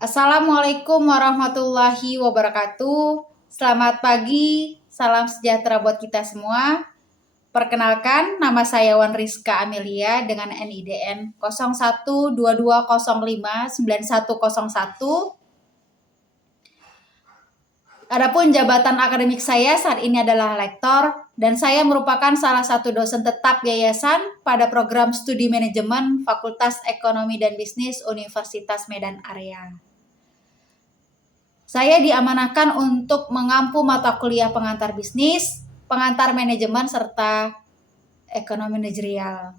Assalamualaikum warahmatullahi wabarakatuh. Selamat pagi, salam sejahtera buat kita semua. Perkenalkan, nama saya Wan Rizka Amelia dengan NIDN 0122059101. Adapun jabatan akademik saya saat ini adalah lektor dan saya merupakan salah satu dosen tetap yayasan pada program studi manajemen Fakultas Ekonomi dan Bisnis Universitas Medan Area. Saya diamanahkan untuk mengampu mata kuliah pengantar bisnis, pengantar manajemen, serta ekonomi manajerial.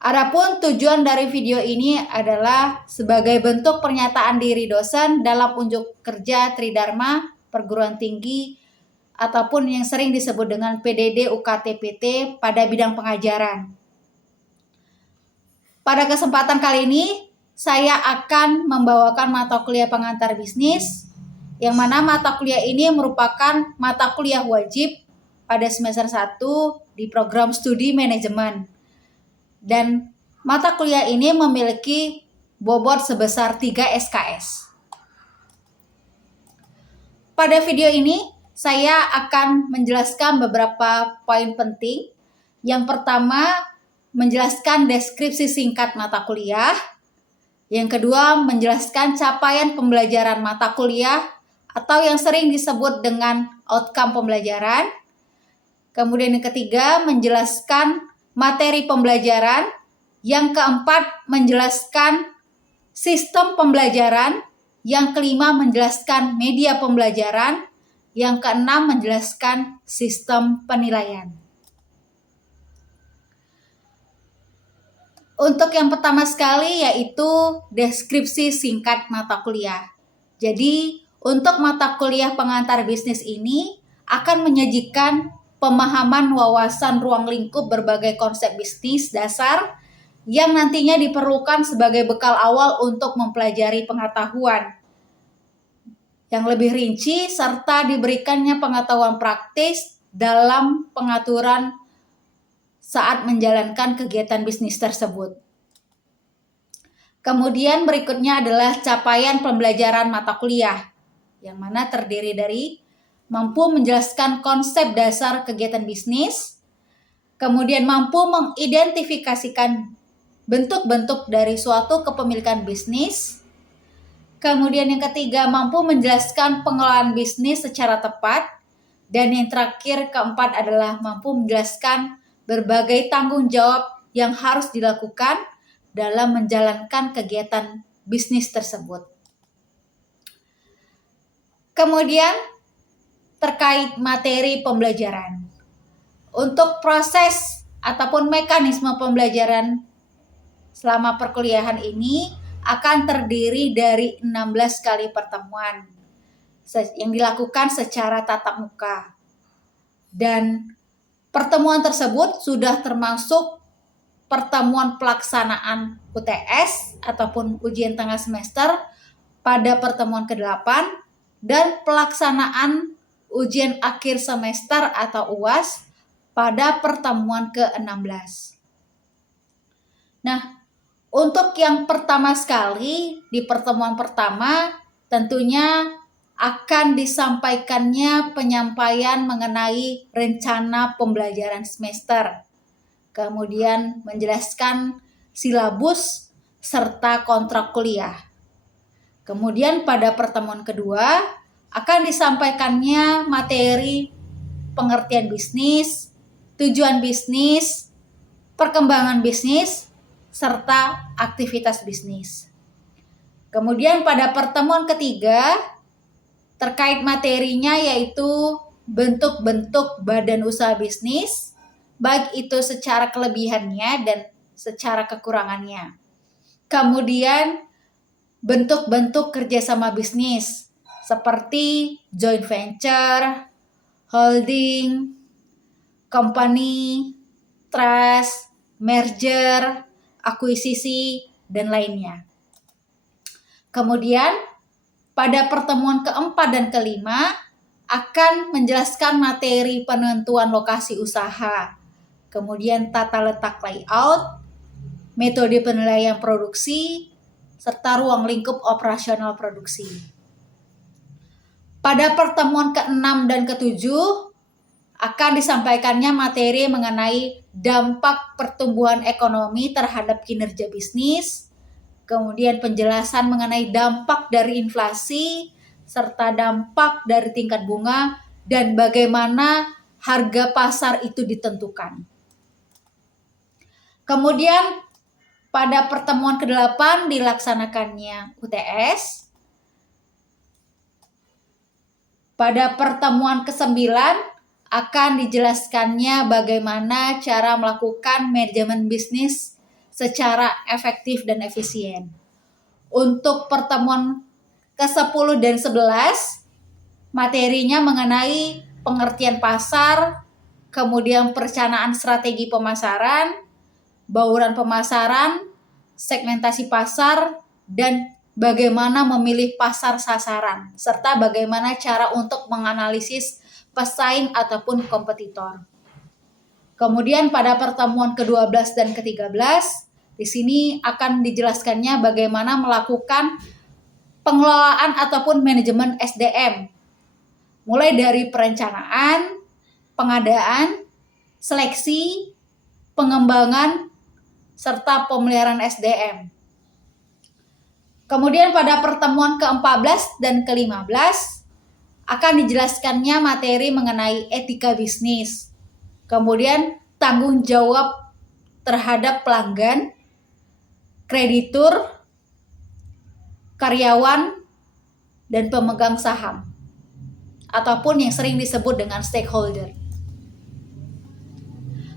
Adapun tujuan dari video ini adalah sebagai bentuk pernyataan diri dosen dalam unjuk kerja Tridharma perguruan tinggi ataupun yang sering disebut dengan PDD UKT-PT pada bidang pengajaran. Pada kesempatan kali ini, saya akan membawakan mata kuliah pengantar bisnis, yang mana mata kuliah ini merupakan mata kuliah wajib pada semester 1 di program studi manajemen. Dan mata kuliah ini memiliki bobot sebesar 3 SKS. Pada video ini, saya akan menjelaskan beberapa poin penting. Yang pertama, menjelaskan deskripsi singkat mata kuliah. Yang kedua, menjelaskan capaian pembelajaran mata kuliah atau yang sering disebut dengan outcome pembelajaran. Kemudian yang ketiga, menjelaskan materi pembelajaran. Yang keempat, menjelaskan sistem pembelajaran. Yang kelima, menjelaskan media pembelajaran. Yang keenam, menjelaskan sistem penilaian. Untuk yang pertama sekali yaitu deskripsi singkat mata kuliah. Jadi, untuk mata kuliah pengantar bisnis ini akan menyajikan pemahaman wawasan ruang lingkup berbagai konsep bisnis dasar yang nantinya diperlukan sebagai bekal awal untuk mempelajari pengetahuan yang lebih rinci serta diberikannya pengetahuan praktis dalam pengaturan saat menjalankan kegiatan bisnis tersebut. Kemudian berikutnya adalah capaian pembelajaran mata kuliah, yang mana terdiri dari mampu menjelaskan konsep dasar kegiatan bisnis, kemudian mampu mengidentifikasikan bentuk-bentuk dari suatu kepemilikan bisnis, kemudian yang ketiga mampu menjelaskan pengelolaan bisnis secara tepat, dan yang terakhir keempat adalah mampu menjelaskan berbagai tanggung jawab yang harus dilakukan dalam menjalankan kegiatan bisnis tersebut. Kemudian terkait materi pembelajaran. Untuk proses ataupun mekanisme pembelajaran selama perkuliahan ini akan terdiri dari 16 kali pertemuan yang dilakukan secara tatap muka. Dan pertemuan tersebut sudah termasuk pertemuan pelaksanaan UTS ataupun ujian tengah semester pada pertemuan ke-8 dan pelaksanaan ujian akhir semester atau UAS pada pertemuan ke-16. Nah, untuk yang pertama sekali di pertemuan pertama tentunya akan disampaikannya penyampaian mengenai rencana pembelajaran semester. Kemudian menjelaskan silabus serta kontrak kuliah. Kemudian pada pertemuan kedua akan disampaikannya materi pengertian bisnis, tujuan bisnis, perkembangan bisnis, serta aktivitas bisnis. Kemudian pada pertemuan ketiga terkait materinya yaitu bentuk-bentuk badan usaha bisnis, baik itu secara kelebihannya dan secara kekurangannya. Kemudian bentuk-bentuk kerjasama bisnis seperti joint venture, holding, company, trust, merger, akuisisi, dan lainnya. Kemudian pada pertemuan keempat dan kelima akan menjelaskan materi penentuan lokasi usaha, kemudian tata letak layout, metode penilaian produksi, serta ruang lingkup operasional produksi. Pada pertemuan ke-6 dan ke-7 akan disampaikannya materi mengenai dampak pertumbuhan ekonomi terhadap kinerja bisnis, kemudian penjelasan mengenai dampak dari inflasi, serta dampak dari tingkat bunga, dan bagaimana harga pasar itu ditentukan. Kemudian pada pertemuan ke-8 dilaksanakannya UTS. Pada pertemuan ke-9 akan dijelaskannya bagaimana cara melakukan manajemen bisnis secara efektif dan efisien. Untuk pertemuan ke-10 dan 11, materinya mengenai pengertian pasar, kemudian perencanaan strategi pemasaran, bauran pemasaran, segmentasi pasar, dan bagaimana memilih pasar sasaran, serta bagaimana cara untuk menganalisis pesaing ataupun kompetitor. Kemudian pada pertemuan ke-12 dan ke-13, di sini akan dijelaskannya bagaimana melakukan pengelolaan ataupun manajemen SDM, mulai dari perencanaan, pengadaan, seleksi, pengembangan, serta pemeliharaan SDM. Kemudian pada pertemuan ke-14 dan ke-15 akan dijelaskannya materi mengenai etika bisnis, kemudian tanggung jawab terhadap pelanggan, kreditur, karyawan, dan pemegang saham, ataupun yang sering disebut dengan stakeholder.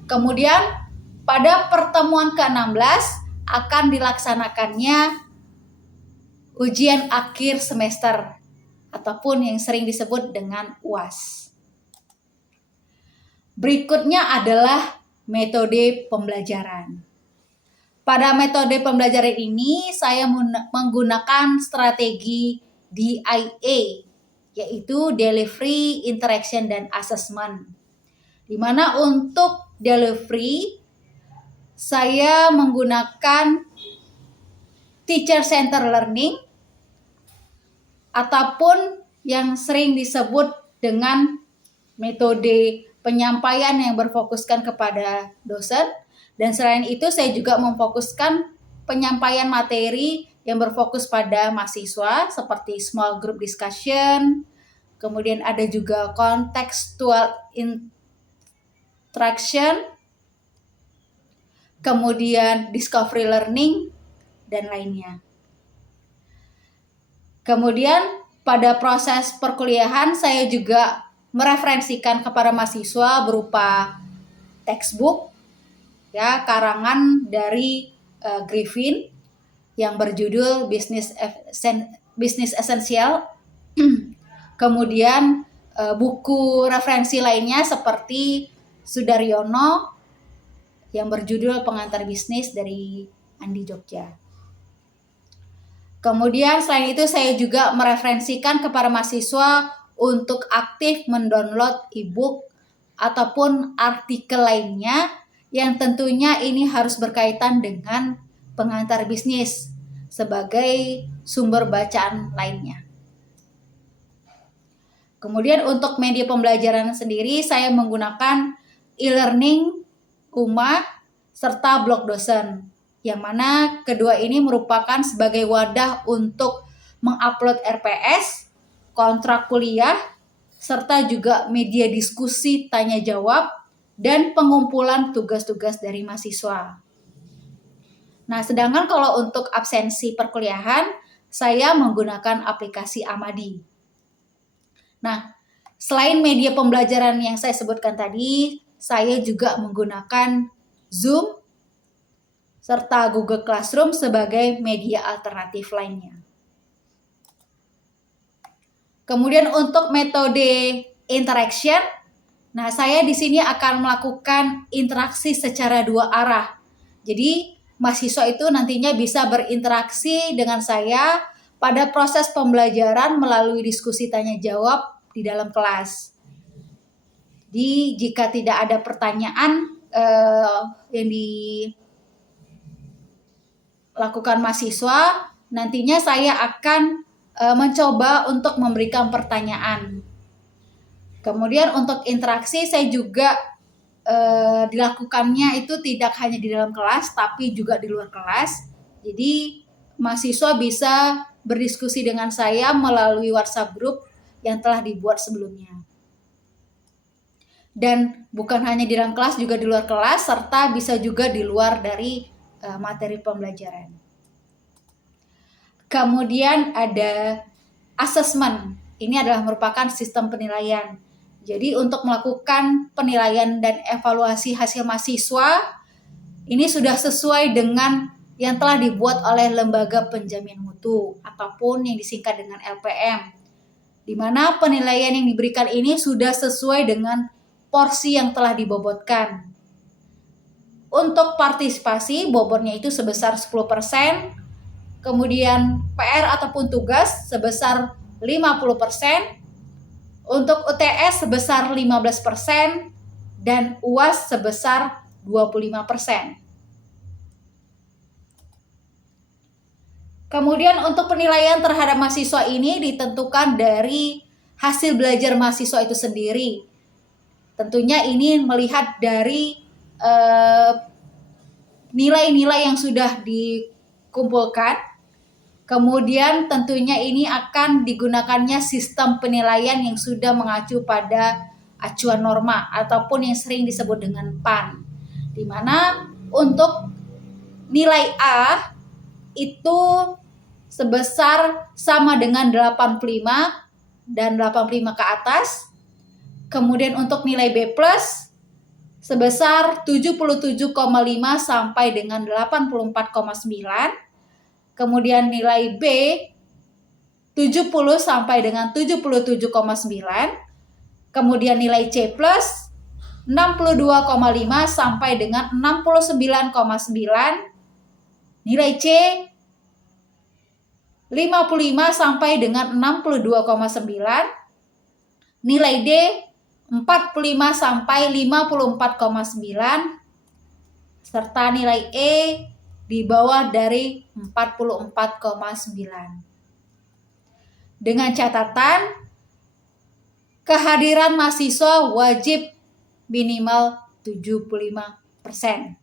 Kemudian pada pertemuan ke-16 akan dilaksanakannya ujian akhir semester ataupun yang sering disebut dengan UAS. Berikutnya adalah metode pembelajaran. Pada metode pembelajaran ini saya menggunakan strategi DIA, yaitu Delivery, Interaction, dan Assessment. Di mana untuk delivery saya menggunakan teacher center learning ataupun yang sering disebut dengan metode penyampaian yang berfokuskan kepada dosen, dan selain itu saya juga memfokuskan penyampaian materi yang berfokus pada mahasiswa seperti small group discussion, kemudian ada juga contextual interaction, kemudian discovery learning, dan lainnya. Kemudian pada proses perkuliahan saya juga mereferensikan kepada mahasiswa berupa textbook, ya, karangan dari Griffin yang berjudul Business Essential. Kemudian buku referensi lainnya seperti Sudaryono yang berjudul Pengantar Bisnis dari Andi Jogja. Kemudian selain itu saya juga mereferensikan kepada mahasiswa untuk aktif mendownload e-book ataupun artikel lainnya yang tentunya ini harus berkaitan dengan pengantar bisnis sebagai sumber bacaan lainnya. Kemudian untuk media pembelajaran sendiri saya menggunakan e-learning, UMA, serta blog dosen, yang mana kedua ini merupakan sebagai wadah untuk mengupload RPS, kontrak kuliah, serta juga media diskusi tanya jawab dan pengumpulan tugas-tugas dari mahasiswa. Nah, sedangkan kalau untuk absensi perkuliahan, saya menggunakan aplikasi Amadi. Nah, selain media pembelajaran yang saya sebutkan tadi, saya juga menggunakan Zoom serta Google Classroom sebagai media alternatif lainnya. Kemudian untuk metode interaction, nah saya di sini akan melakukan interaksi secara dua arah. Jadi mahasiswa itu nantinya bisa berinteraksi dengan saya pada proses pembelajaran melalui diskusi tanya jawab di dalam kelas. Jadi jika tidak ada pertanyaan yang dilakukan mahasiswa, nantinya saya akan mencoba untuk memberikan pertanyaan. Kemudian untuk interaksi saya juga dilakukannya itu tidak hanya di dalam kelas tapi juga di luar kelas. Jadi mahasiswa bisa berdiskusi dengan saya melalui WhatsApp group yang telah dibuat sebelumnya. Dan bukan hanya di dalam kelas, juga di luar kelas, serta bisa juga di luar dari materi pembelajaran. Kemudian ada assessment. Ini adalah merupakan sistem penilaian. Jadi untuk melakukan penilaian dan evaluasi hasil mahasiswa, ini sudah sesuai dengan yang telah dibuat oleh Lembaga Penjamin Mutu ataupun yang disingkat dengan LPM. Di mana penilaian yang diberikan ini sudah sesuai dengan porsi yang telah dibobotkan. Untuk partisipasi, bobotnya itu sebesar 10%, kemudian PR ataupun tugas sebesar 50%, untuk UTS sebesar 15%, dan UAS sebesar 25%. Kemudian untuk penilaian terhadap mahasiswa ini ditentukan dari hasil belajar mahasiswa itu sendiri. Tentunya ini melihat dari nilai-nilai yang sudah dikumpulkan. Kemudian tentunya ini akan digunakannya sistem penilaian yang sudah mengacu pada acuan norma ataupun yang sering disebut dengan PAN. Di mana untuk nilai A itu sebesar sama dengan 85 dan 85 ke atas. Kemudian untuk nilai B+ sebesar 77,5 sampai dengan 84,9. Kemudian nilai B 70 sampai dengan 77,9. Kemudian nilai C+ 62,5 sampai dengan 69,9. Nilai C 55 sampai dengan 62,9. Nilai D 45 sampai 54,9, serta nilai E di bawah dari 44,9. Dengan catatan kehadiran mahasiswa wajib minimal 75%.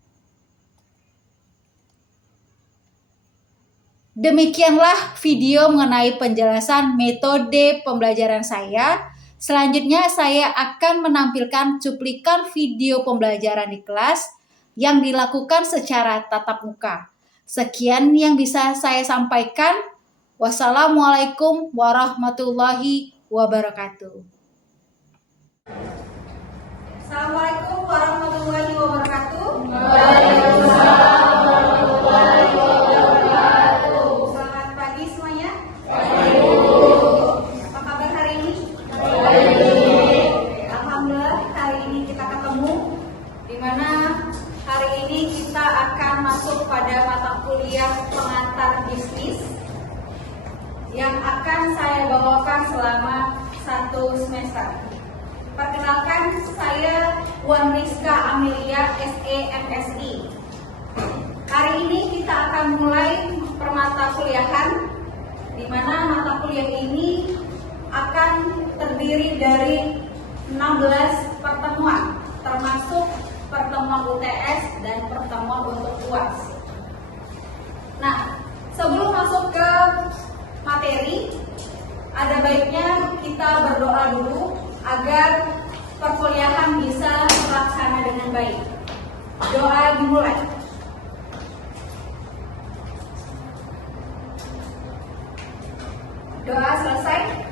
Demikianlah video mengenai penjelasan metode pembelajaran saya. Selanjutnya saya akan menampilkan cuplikan video pembelajaran di kelas yang dilakukan secara tatap muka. Sekian yang bisa saya sampaikan. Wassalamualaikum warahmatullahi wabarakatuh. Assalamualaikum warahmatullahi wabarakatuh. Waalaikumsalam warahmatullahi wabarakatuh. Selamat pagi semuanya. Apa kabar hari ini? Alhamdulillah hari ini kita ketemu, di mana hari ini kita akan masuk pada mata kuliah pengantar bisnis yang akan saya bawakan selama 1 semester. Perkenalkan, saya Wan Rizka Amelia SE MSI. Hari ini kita akan mulai permata kuliahan, di mana mata kuliah ini akan terdiri dari 16 pertemuan, termasuk pertemuan UTS dan pertemuan untuk UAS. Nah, sebelum masuk ke materi, ada baiknya kita berdoa dulu agar perkuliahan bisa terlaksana dengan baik. Doa dimulai. Doa selesai.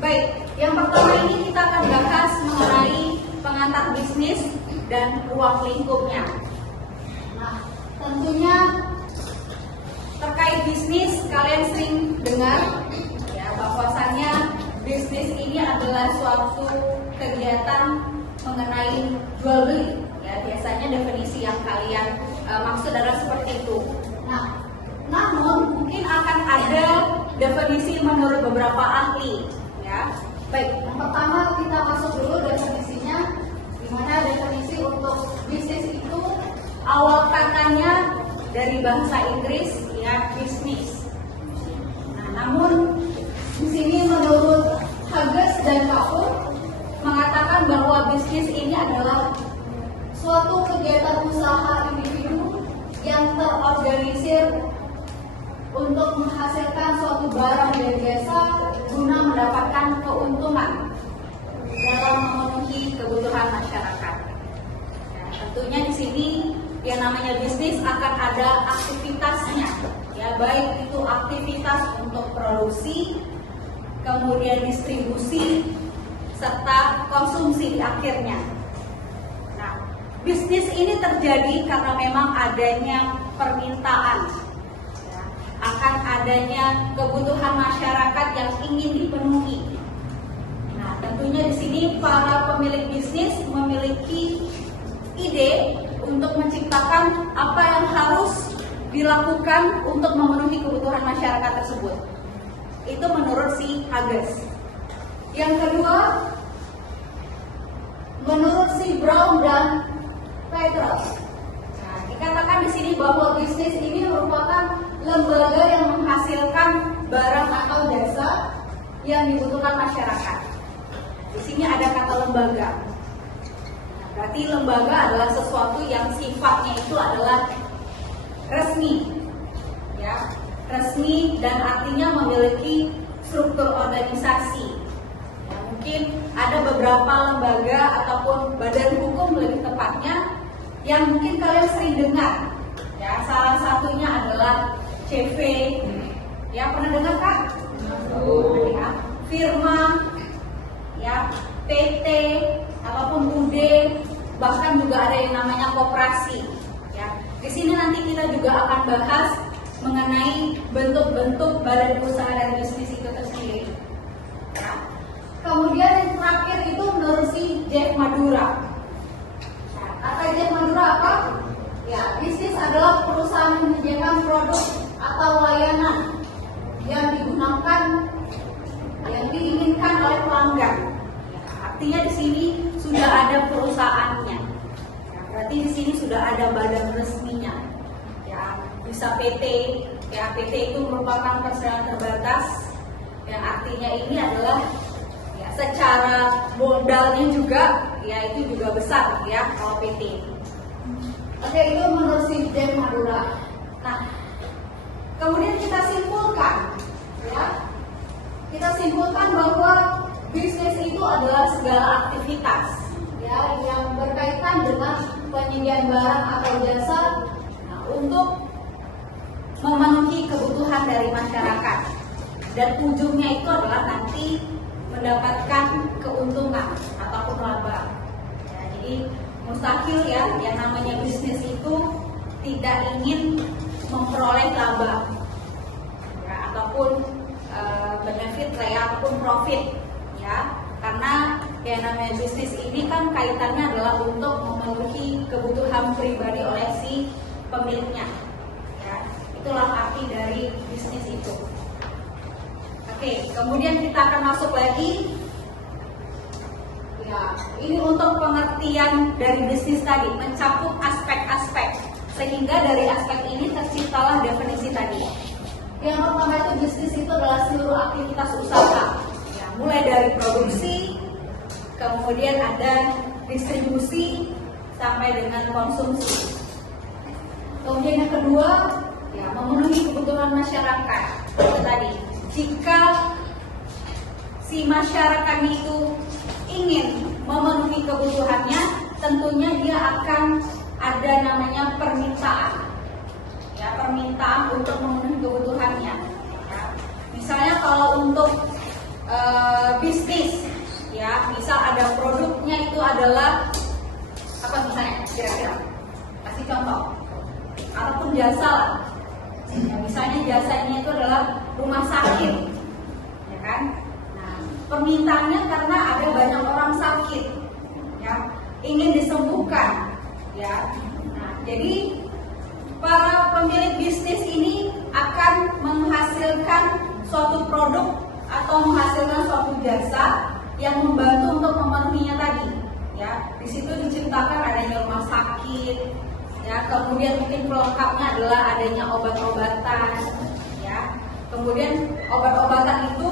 Baik, yang pertama ini kita akan bahas mengenai pengantar bisnis dan ruang lingkupnya. Nah, tentunya terkait bisnis, kalian sering dengar ya bahwasannya bisnis ini adalah suatu kegiatan mengenai jual beli. Ya, biasanya definisi yang kalian maksud adalah seperti itu. Nah, namun mungkin akan ada definisi menurut beberapa ahli. Ya, baik. Yang pertama kita masuk dulu definisinya, di mana definisi untuk bisnis itu awal katanya dari bahasa Inggris ya bisnis. Nah, namun di sini menurut Hages dan Kapur mengatakan bahwa bisnis ini adalah suatu kegiatan usaha individu yang terorganisir untuk menghasilkan suatu barang dan jasa guna mendapatkan keuntungan dalam memenuhi kebutuhan masyarakat. Nah, tentunya di sini yang namanya bisnis akan ada aktivitasnya, ya baik itu aktivitas untuk produksi, kemudian distribusi, serta konsumsi akhirnya. Nah, bisnis ini terjadi karena memang adanya permintaan, ya, akan adanya kebutuhan masyarakat yang ingin dipenuhi. Nah, tentunya di sini para pemilik bisnis memiliki ide untuk menciptakan apa yang harus dilakukan untuk memenuhi kebutuhan masyarakat tersebut. Itu menurut si Hages. Yang kedua, menurut si Brown dan Petros. Nah, dikatakan di sini bahwa bisnis ini merupakan lembaga yang menghasilkan barang atau jasa yang dibutuhkan masyarakat. Di sini ada kata lembaga. Nah, berarti lembaga adalah sesuatu yang sifatnya itu adalah resmi, ya, resmi dan artinya memiliki struktur organisasi. Ya, mungkin ada beberapa lembaga ataupun badan hukum lebih tepatnya yang mungkin kalian sering dengar. Ya, salah satunya adalah CV. Ya, pernah dengar kan? Ya, firma, ya, PT ataupun UD, bahkan juga ada yang namanya koperasi. Ya, di sini nanti kita juga akan bahas mengenai bentuk-bentuk badan usaha dan bisnis itu tersendiri. Ya. Kemudian yang terakhir itu menurut si Jeff Madura. Nah, kata Jeff Madura apa? Ya, bisnis adalah perusahaan yang menyediakan produk atau layanan yang digunakan, yang diinginkan oleh pelanggan. Ya, artinya di sini sudah ada perusahaannya. Ya, berarti di sini sudah ada badan resminya. Ya, bisa PT. Ya, PT itu merupakan perseroan terbatas. Yang artinya ini adalah ya, secara modalnya juga, ya itu juga besar ya kalau PT. Oke, itu menurut si Jeff Madura. Nah, kemudian kita simpulkan, ya, kita simpulkan bahwa bisnis itu adalah segala aktivitas, ya, yang berkaitan dengan penyediaan barang atau jasa, nah, untuk memenuhi kebutuhan dari masyarakat. Dan ujungnya itu adalah nanti mendapatkan keuntungan ataupun laba. Ya, jadi mustahil ya yang namanya bisnis itu tidak ingin memperoleh laba, ya, ataupun benefit ya, ataupun profit, ya, karena yang namanya bisnis ini kan kaitannya adalah untuk memenuhi kebutuhan pribadi oleh si pemiliknya, ya. Itulah arti dari bisnis itu. Oke, kemudian kita akan masuk lagi. Ya, ini untuk pengertian dari bisnis tadi, mencakup aspek-aspek, sehingga dari aspek ini terciptalah definisi tadi. Yang pertama itu bisnis itu adalah seluruh aktivitas usaha, ya, mulai dari produksi, kemudian ada distribusi sampai dengan konsumsi. Kemudian yang kedua, ya, memenuhi kebutuhan masyarakat. Itu tadi, jika si masyarakat itu ingin memenuhi kebutuhannya, tentunya dia akan ada namanya permintaan, ya, permintaan untuk memenuhi kebutuhannya. Ya. Misalnya kalau untuk bisnis, ya, misal ada produknya itu adalah apa misalnya, kira-kira kasih contoh, ataupun jasa lah. Ya, misalnya jasanya itu adalah rumah sakit, ya kan? Nah, permintaannya karena ada banyak orang sakit, ya, ingin disembuhkan, ya. Nah, jadi para pemilik bisnis ini akan menghasilkan suatu produk atau menghasilkan suatu jasa yang membantu untuk memenuhinya tadi, ya. Di situ diciptakan adanya rumah sakit, ya. Kemudian mungkin pelengkapnya adalah adanya obat-obatan, ya. Kemudian obat-obatan itu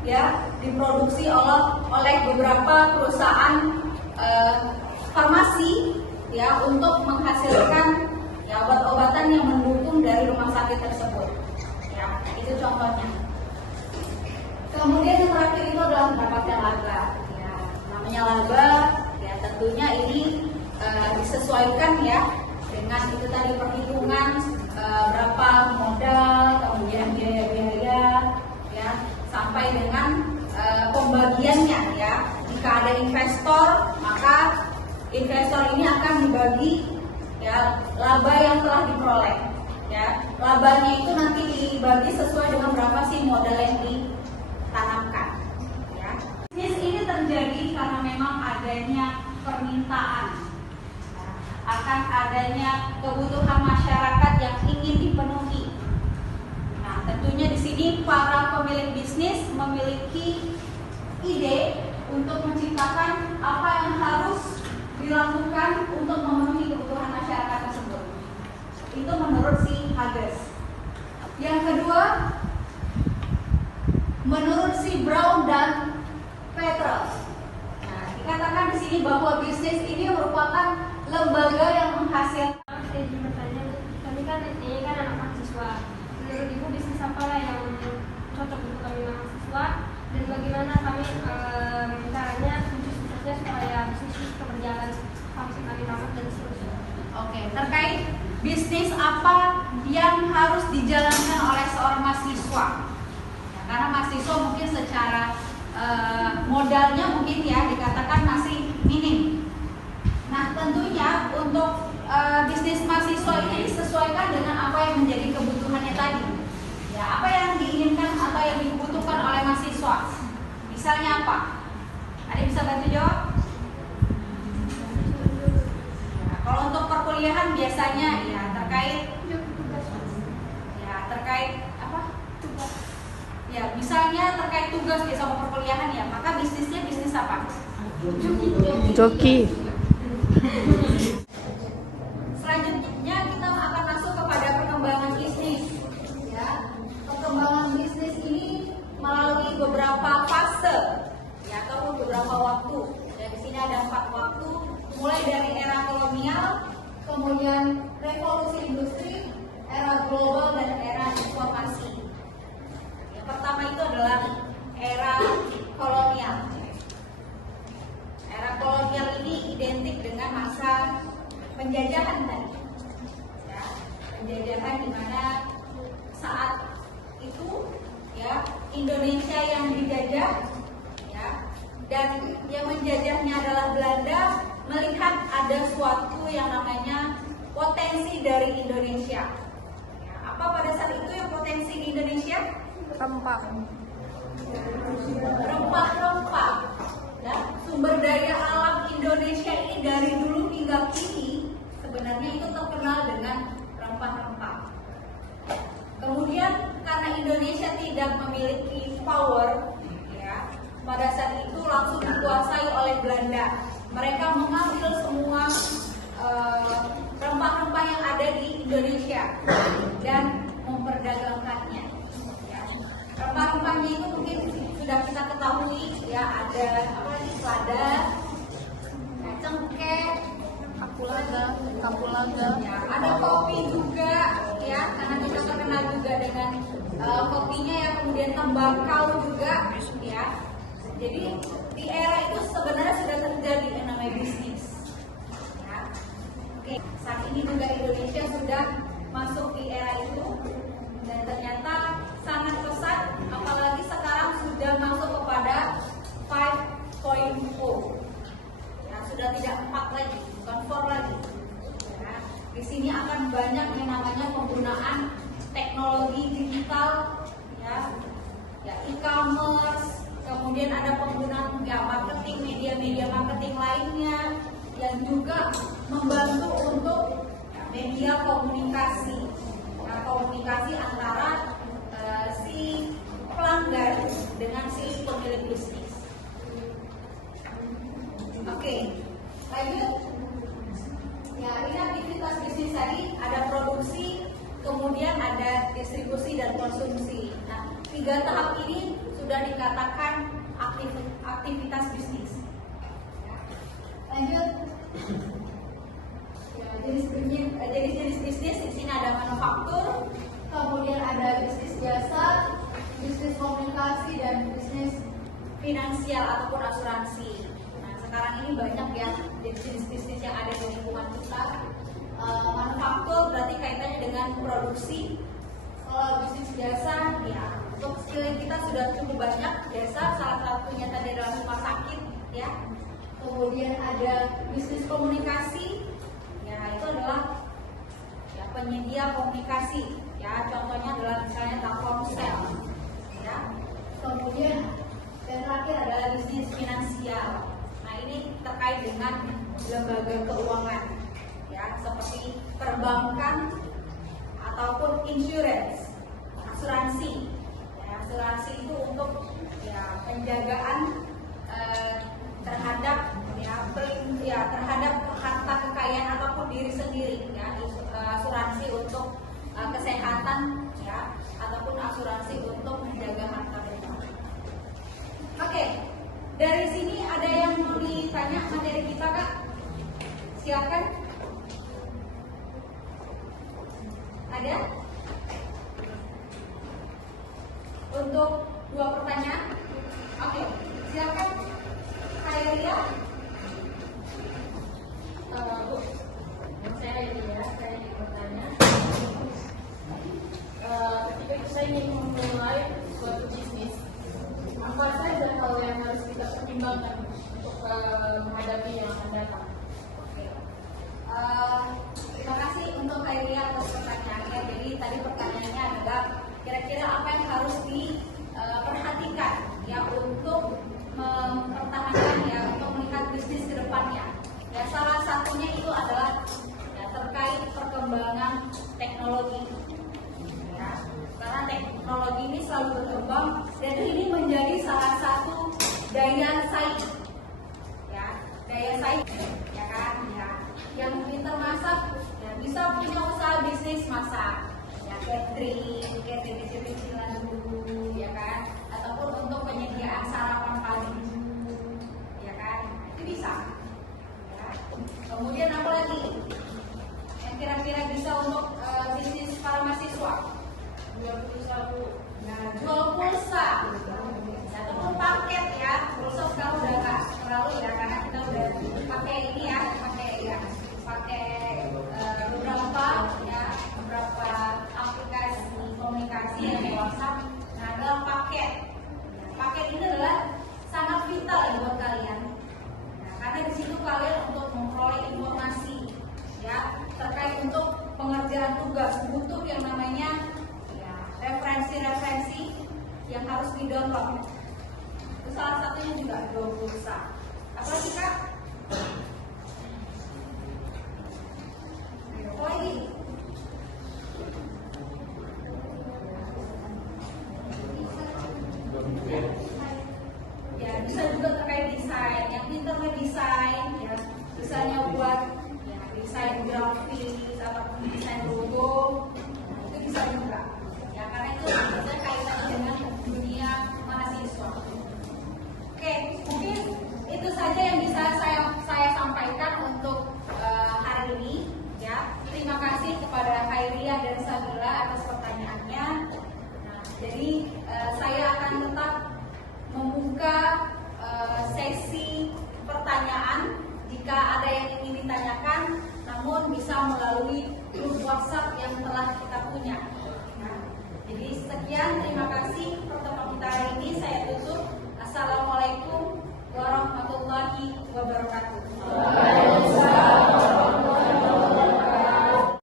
ya diproduksi oleh beberapa perusahaan farmasi ya untuk menghasilkan ya obat-obatan yang mendukung dari rumah sakit tersebut. Ya, itu contohnya. Kemudian yang terakhir itu adalah mendapatkan laba. Ya, namanya laba, ya tentunya ini disesuaikan ya dengan itu tadi perhitungan berapa modal, kemudian biaya-biaya, ya sampai dengan pembagiannya ya. Jika ada investor, maka investor ini akan dibagi ya laba yang telah diperoleh. Ya, labanya itu nanti dibagi sesuai dengan berapa sih modal yang ditanamkan. Ya. Bisnis ini terjadi karena memang adanya permintaan, ya, akan adanya kebutuhan masyarakat yang ingin dipenuhi. Nah, tentunya di sini para pemilik bisnis memiliki ide untuk menciptakan apa yang harus dilakukan untuk memenuhi kebutuhan masyarakat tersebut. Itu menurut si Hages. Yang kedua, menurut si Brown dan Petrus. Nah, dikatakan di sini bahwa bisnis ini merupakan lembaga yang menghasilkan. Saya ingin bertanya, kami kan ini kan anak mahasiswa. Menurut Ibu bisnis apa yang cocok untuk kami mahasiswa dan bagaimana kami caranya suksesnya supaya bisnis berjalan sampai kami tamat dan seterusnya. Oke, terkait bisnis apa yang harus dijalankan oleh seorang mahasiswa? Ya, karena mahasiswa mungkin secara modalnya mungkin ya dikatakan masih minim. Nah, tentunya untuk bisnis mahasiswa ini disesuaikan dengan apa yang menjadi kebutuhannya tadi. Ya, apa yang diinginkan atau yang dibutuhkan oleh mahasiswa? Misalnya apa? Ada bisa bantu jawab? Ya, kalau untuk perkuliahan biasanya ya terkait apa? Ya, misalnya terkait tugas ya sama perkuliahan ya, maka bisnisnya bisnis apa? Joki. Selanjutnya kita akan masuk kepada pengembangan bisnis. Ya, pengembangan bisnis ini melalui beberapa fase, ya atau beberapa waktu. Ya, di sini ada 4 waktu, mulai dari era kolonial, kemudian revolusi industri, era global dan era informasi. Yang pertama itu adalah era kolonial. Era kolonial ini identik dengan masa penjajahan tadi. Ya, penjajahan di mana saat itu ya Indonesia yang dijajah ya, dan yang menjajahnya adalah Belanda melihat ada suatu yang namanya potensi dari Indonesia. Ya, apa pada saat itu yang potensi di Indonesia? Rempah-rempah. Ya, sumber daya alam Indonesia ini dari dulu hingga kini sebenarnya itu terkenal dengan rempah-rempah. Kemudian karena Indonesia tidak memiliki power, ya, pada saat itu langsung dikuasai oleh Belanda. Mereka mengambil semua rempah-rempah yang ada di Indonesia dan memperdagangkannya. Ya. Rempah-rempahnya itu mungkin sudah kita ketahui, ya ada apa lagi, selada, cengkeh, kapulaga, ya, ada kopi juga, ya karena kita terkenal juga dengan kopinya ya, kemudian tembakau juga, ya. Jadi di era itu sebenarnya sudah terjadi yang namanya bisnis. Ya. Oke, saat ini juga Indonesia sudah masuk di era itu dan ternyata sangat pesat, apalagi sekarang sudah masuk kepada 5.0. Ya, sudah tidak 4 lagi, bukan 4 lagi. Ya, di sini akan banyak yang namanya penggunaan teknologi digital, ya e-commerce, kemudian ada penggunaan ya marketing, media-media marketing lainnya yang juga membantu untuk media komunikasi, komunikasi antara si pelanggan dengan si pemilik bisnis. Oke, lanjut. Ya, ini aktivitas bisnis 3 tahap ini sudah dikatakan aktivitas bisnis. Lanjut. Ya, jenis-jenis bisnis di sini ada manufaktur, kemudian ada bisnis jasa, bisnis komunikasi, dan bisnis finansial ataupun asuransi. Nah, sekarang ini banyak ya jenis bisnis yang ada di lingkungan kita. Manufaktur berarti kaitannya dengan produksi. Kalau bisnis jasa, ya untuk skill kita sudah cukup banyak. Jasa salah satunya tadi adalah rumah sakit, ya. Kemudian ada bisnis komunikasi, ya itu adalah ya, penyedia komunikasi, ya contohnya adalah misalnya Telkomsel, ya. Kemudian yang terakhir adalah bisnis finansial. Nah ini terkait dengan lembaga keuangan, ya seperti perbankan ataupun insurance, asuransi. Ya, asuransi itu untuk ya penjagaan terhadap terhadap harta kekayaan ataupun diri sendiri, ya. Asuransi untuk kesehatan, ya, ataupun asuransi untuk menjaga harta benda. Oke, dari sini ada yang mau ditanya materi kita, Kak? Silakan. Ada? Untuk 2 pertanyaan? Oke, silakan. Kairia. Bu, saya ingin bertanya. Ketika kita ingin memulai suatu bisnis, apa saja hal yang harus kita pertimbangkan untuk menghadapi yang akan datang? Terima kasih untuk Kairia atas pertanyaannya. Jadi tadi pertanyaannya adalah kira-kira apa yang harus diperhatikan ya untuk mempertahankan ya untuk melihat bisnis ke depannya. Ya salah satunya itu adalah ya, terkait perkembangan teknologi. Ya, karena teknologi ini selalu berkembang dan ini menjadi salah satu daya saing. Ya, daya saing ya kan ya. Yang pintar masak ya bisa punya usaha bisnis masak. Ya catering kecil-kecilan dulu ya kan, ataupun untuk penyediaan sarapan pagi ya kan, itu bisa ya. Kemudian apa lagi yang kira-kira bisa untuk bisnis para mahasiswa? Jual pulsa, Bu. Nah, jual pulsa ataupun paket ya. Pulsa sekarang udah nggak terlalu ya, karena kita udah pakai ini ya, pakai beberapa aplikasi komunikasi yang kayak WhatsApp. Nah, adalah paket. Paket ini adalah sangat vital ya buat kalian. Nah, karena di situ kalian untuk memperoleh informasi ya terkait untuk pengerjaan tugas, butuh yang namanya ya referensi yang harus di-download. Itu salah satunya juga jual pulsa.